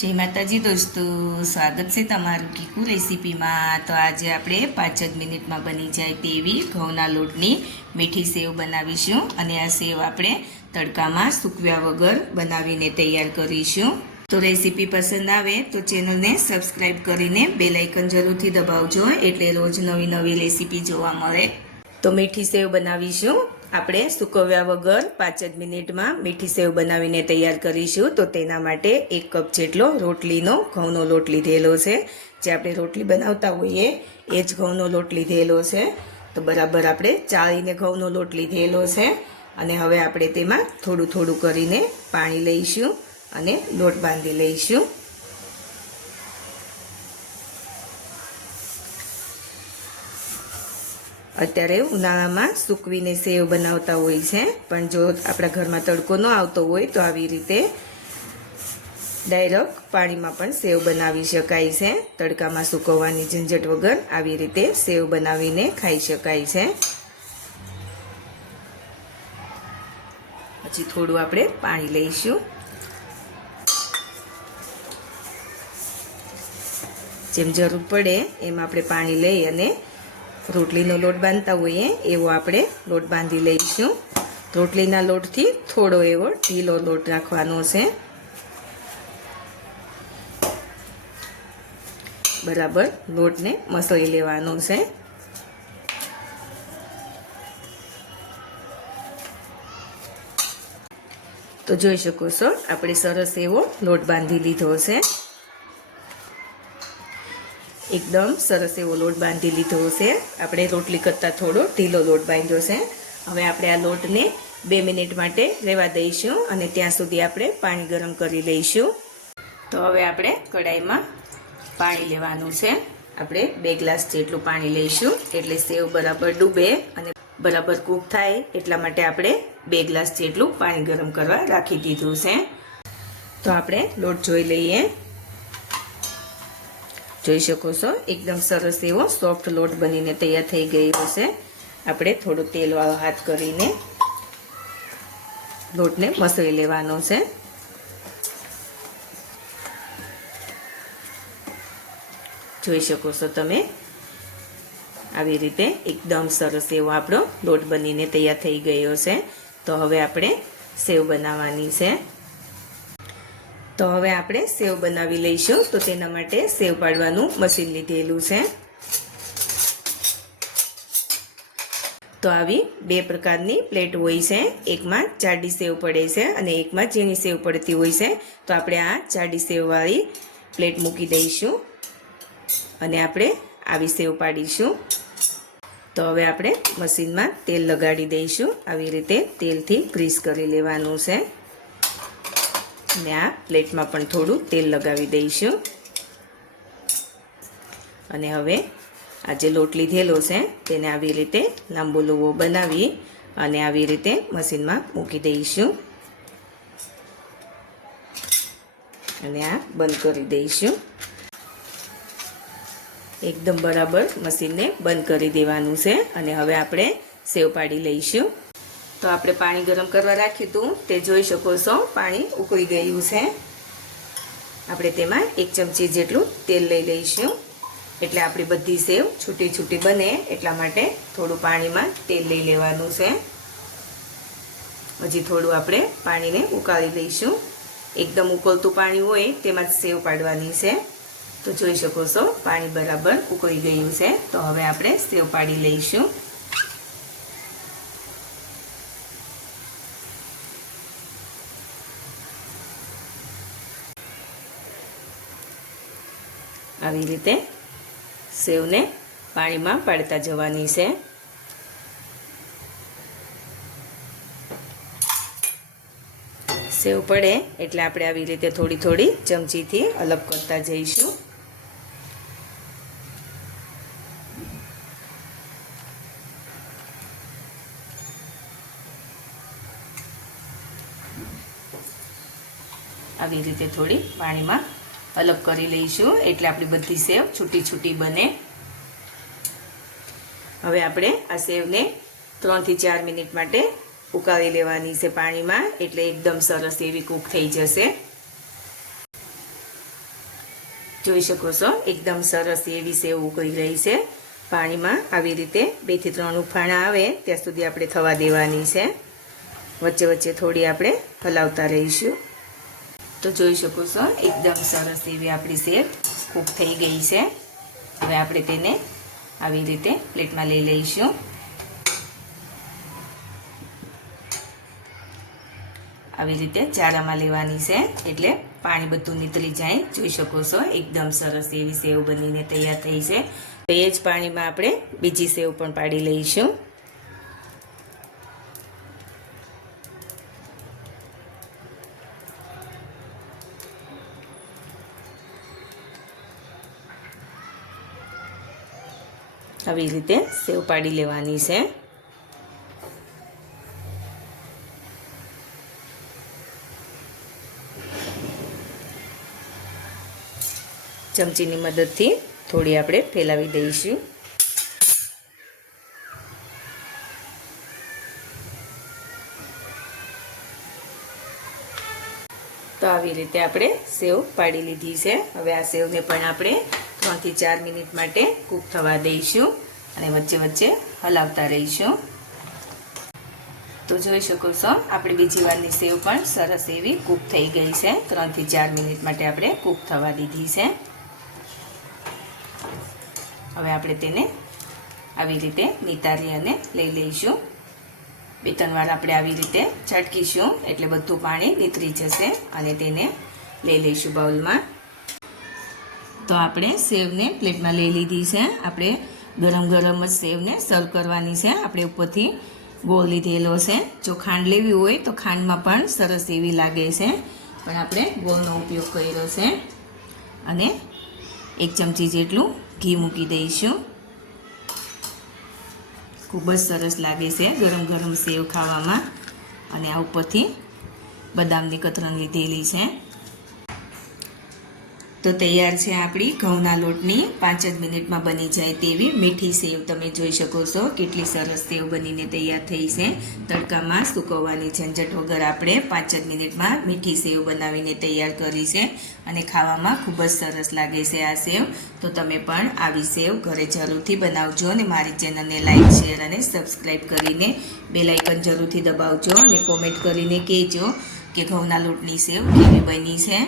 જય માતાજી દોસ્તો, સ્વાગત છે તમારું કીકુ રેસીપીમાં. તો આજે આપણે પાંચ જ મિનિટમાં બની જાય તેવી ઘઉંના લોટની મીઠી સેવ બનાવીશું અને આ સેવ આપણે તડકામાં સૂકવ્યા વગર બનાવીને તૈયાર કરીશું. તો રેસીપી પસંદ આવે તો ચેનલને સબસ્ક્રાઈબ કરીને બેલ આઇકન જરૂરથી દબાવજો એટલે રોજ નવી નવી રેસીપી જોવા મળે. તો મીઠી સેવ બનાવીશું. આપણે સૂકવ્યા વગર પાંચ જ મિનિટમાં મીઠી સેવ બનાવીને તૈયાર કરીશું. તો તેના માટે એક કપ જેટલો રોટલીનો ઘઉંનો લોટ લીધેલો છે. જે આપણે રોટલી બનાવતા હોઈએ એ જ ઘઉંનો લોટ લીધેલો છે. તો બરાબર આપણે ચાળીને ઘઉંનો લોટ લીધેલો છે. અને હવે આપણે તેમાં થોડું થોડું કરીને પાણી લઈશું અને લોટ બાંધી લઈશું. અત્યારે ઉનાળામાં સૂકવીને સેવ બનાવતા હોય છે. પણ જો આપણા ઘરમાં તડકો ન આવતો હોય તો આવી રીતે ડાયરેક્ટ પાણીમાં પણ સેવ બનાવી શકાય છે. તડકામાં સૂકવવાની ઝંઝટ વગર આવી રીતે સેવ બનાવીને ખાઈ શકાય છે. પછી થોડું આપણે પાણી લઈશું. જેમ જરૂર પડે એમ આપણે પાણી લઈ અને રોટલીનો લોટ બાંધતા હોઈએ, એવો આપણે લોટ બાંધી લઈશું. રોટલીના લોટથી થોડો એવો ઢીલો લોટ રાખવાનો છે. બરાબર, લોટને મસળી લેવાનો છે. તો જોઈ શકો છો, આપણે સરસ એવો લોટ બાંધી લીધો છે. એકદમ સરસ એવો લોટ બાંધી લીધો છે આપણે રોટલી કરતાં થોડો ઢીલો લોટ બાંધ્યો છે. હવે આપણે આ લોટને બે મિનિટ માટે રહેવા દઈશું અને ત્યાં સુધી આપણે પાણી ગરમ કરી લઈશું. તો હવે આપણે કઢાઈમાં પાણી લેવાનું છે. આપણે બે ગ્લાસ જેટલું પાણી લઈશું, એટલે સેવ બરાબર ડૂબે અને બરાબર કૂક થાય, એટલા માટે આપણે બે ગ્લાસ જેટલું પાણી ગરમ કરવા રાખી દીધું છે. તો આપણે લોટ જોઈ લઈએ. જોઈ શકો છો. એકદમ સરસ એવો સોફ્ટ લોટ બનીને તૈયાર થઈ ગયો છે. આપણે થોડું તેલવાળો હાથ કરીને લોટને મસળી લેવાનો છે. જોઈ શકો છો તમે. આવી રીતે એકદમ સરસ એવો આપણો લોટ બનીને તૈયાર થઈ ગયો છે. તો હવે આપણે સેવ બનાવવાની છે. તો હવે આપણે સેવ બનાવી લઈશું. તો તેના માટે સેવ પાડવાનું મશીન લીધેલું છે. તો આવી બે પ્રકારની પ્લેટ હોય છે. એકમાં જાડી સેવ પડે છે અને એકમાં ઝીણી સેવ પડતી હોય છે. તો આપણે આ જાડી સેવવાળી પ્લેટ મૂકી દઈશું અને આપણે આવી સેવ પાડીશું. તો હવે આપણે મશીનમાં તેલ લગાડી દઈશું. આવી રીતે તેલથી ગ્રીસ કરી લેવાનું છે. અને આ પ્લેટમાં પણ થોડું તેલ લગાવી દઈશું. અને હવે આ જે લોટ લીધેલો છે, તેને આવી રીતે લાંબો લોવો બનાવી અને આવી રીતે મશીનમાં મૂકી દઈશું. અને આ બંધ કરી દઈશું. એકદમ બરાબર મશીનને બંધ કરી દેવાનું છે. અને હવે આપણે સેવ પાડી લઈશું. તો આપણે પાણી ગરમ કરવા રાખ્યું હતું તે જોઈ શકો છો, પાણી ઉકળી ગયું છે. આપણે તેમાં એક ચમચી જેટલું તેલ લઈ લઈશું. એટલે આપણી બધી સેવ છૂટી છૂટી બને, એટલા માટે થોડું પાણીમાં તેલ લઈ લેવાનું છે. હજી થોડું આપણે પાણીને ઉકાળી દઈશું એકદમ ઉકળતું પાણી હોય તેમાં જ સેવ પાડવાની છે. તો જોઈ શકો છો, પાણી બરાબર ઉકળી ગયું છે. તો હવે આપણે સેવ પાડી લઈશું. આવી રીતે સેવને પાણીમાં પાડતા જવાની છે. સેવ પડે એટલે આપણે આવી રીતે થોડી થોડી ચમચીથી અલગ કરતા જઈશું. આવી રીતે થોડી પાણીમાં અલગ કરી લઈશું. એટલે આપણી બધી સેવ છૂટી છૂટી બને. હવે આપણે આ સેવને ત્રણથી ચાર મિનિટ માટે ઉકાળી લેવાની છે પાણીમાં. એટલે એકદમ સરસ એવી કૂક થઈ જશે. જોઈ શકો છો? એકદમ સરસ એવી સેવ ઉકળી રહી છે. પાણીમાં આવી રીતે બેથી ત્રણ ઉફાણા આવે, ત્યાં સુધી આપણે થવા દેવાની છે. વચ્ચે વચ્ચે થોડી આપણે હલાવતા રહીશું. તો જોઈ શકો છો, એકદમ સરસ એવી આપણી સેવ કૂક થઈ ગઈ છે. હવે આપણે તેને આવી રીતે પ્લેટમાં લઈ લઈશું. આવી રીતે ચારામાં લેવાની છે, એટલે પાણી બધું નીતરી જાય. જોઈ શકો છો, એકદમ સરસ એવી સેવ બનીને તૈયાર થઈ છે. તો એ જ પાણીમાં આપણે બીજી સેવ પણ પાડી લઈશું. આવી રીતે સેવ પાડી લેવાની છે. ચમચીની મદદથી થોડી આપણે ફેલાવી દઈશું. તો આવી રીતે આપણે સેવ પાડી લીધી છે. હવે આ સેવને પણ આપણે ત્રણથી ચાર મિનિટ માટે કૂક થવા દઈશું અને વચ્ચે વચ્ચે હલાવતા રહીશું. તો જોઈ શકો છો, આપણે બીજી વારની સેવ પણ સરસ એવી કૂક થઈ ગઈ છે. ત્રણથી ચાર મિનિટ માટે આપણે કૂક થવા દીધી છે. હવે આપણે તેને આવી રીતે નિતારી અને લઈ લઈશું. બે ત્રણ વાર આપણે આવી રીતે છટકીશું, એટલે બધું પાણી નીતરી જશે અને તેને લઈ લઈશું બાઉલમાં. તો આપણે સેવને પ્લેટમાં લઈ લીધી છે. આપણે ગરમ ગરમ જ સેવને સર્વ કરવાની છે. આપણે ઉપરથી ગોળ લીધેલો છે. જો ખાંડ લેવી હોય તો ખાંડમાં પણ સરસ એવી લાગે છે. પણ આપણે ગોળનો ઉપયોગ કર્યો છે. અને એક ચમચી જેટલું ઘી મૂકી દઈશું. ખૂબ જ સરસ લાગે છે ગરમ ગરમ સેવ ખાવામાં. અને આ ઉપરથી બદામની કતરણ લીધેલી છે. તો તૈયાર છે આપણી ઘઉંના લોટની. પાંચ જ મિનિટમાં બની જાય તેવી મીઠી સેવ તમે જોઈ શકો છો. કેટલી સરસ સેવ બનીને તૈયાર થઈ છે. તડકામાં સુકવવાની ઝંઝટ વગર આપણે પાંચ જ મિનિટમાં મીઠી સેવ બનાવીને તૈયાર કરી છે અને ખાવામાં ખૂબ જ સરસ લાગે છે આ સેવ. તો તમે પણ આવી સેવ ઘરે જરૂરથી બનાવજો અને મારી ચેનલને લાઇક શેર અને સબસ્ક્રાઈબ કરીને બેલાઇકન જરૂરથી દબાવજો અને કોમેન્ટ કરીને કહેજો કે ઘઉંના લોટની સેવ કેવી બની છે.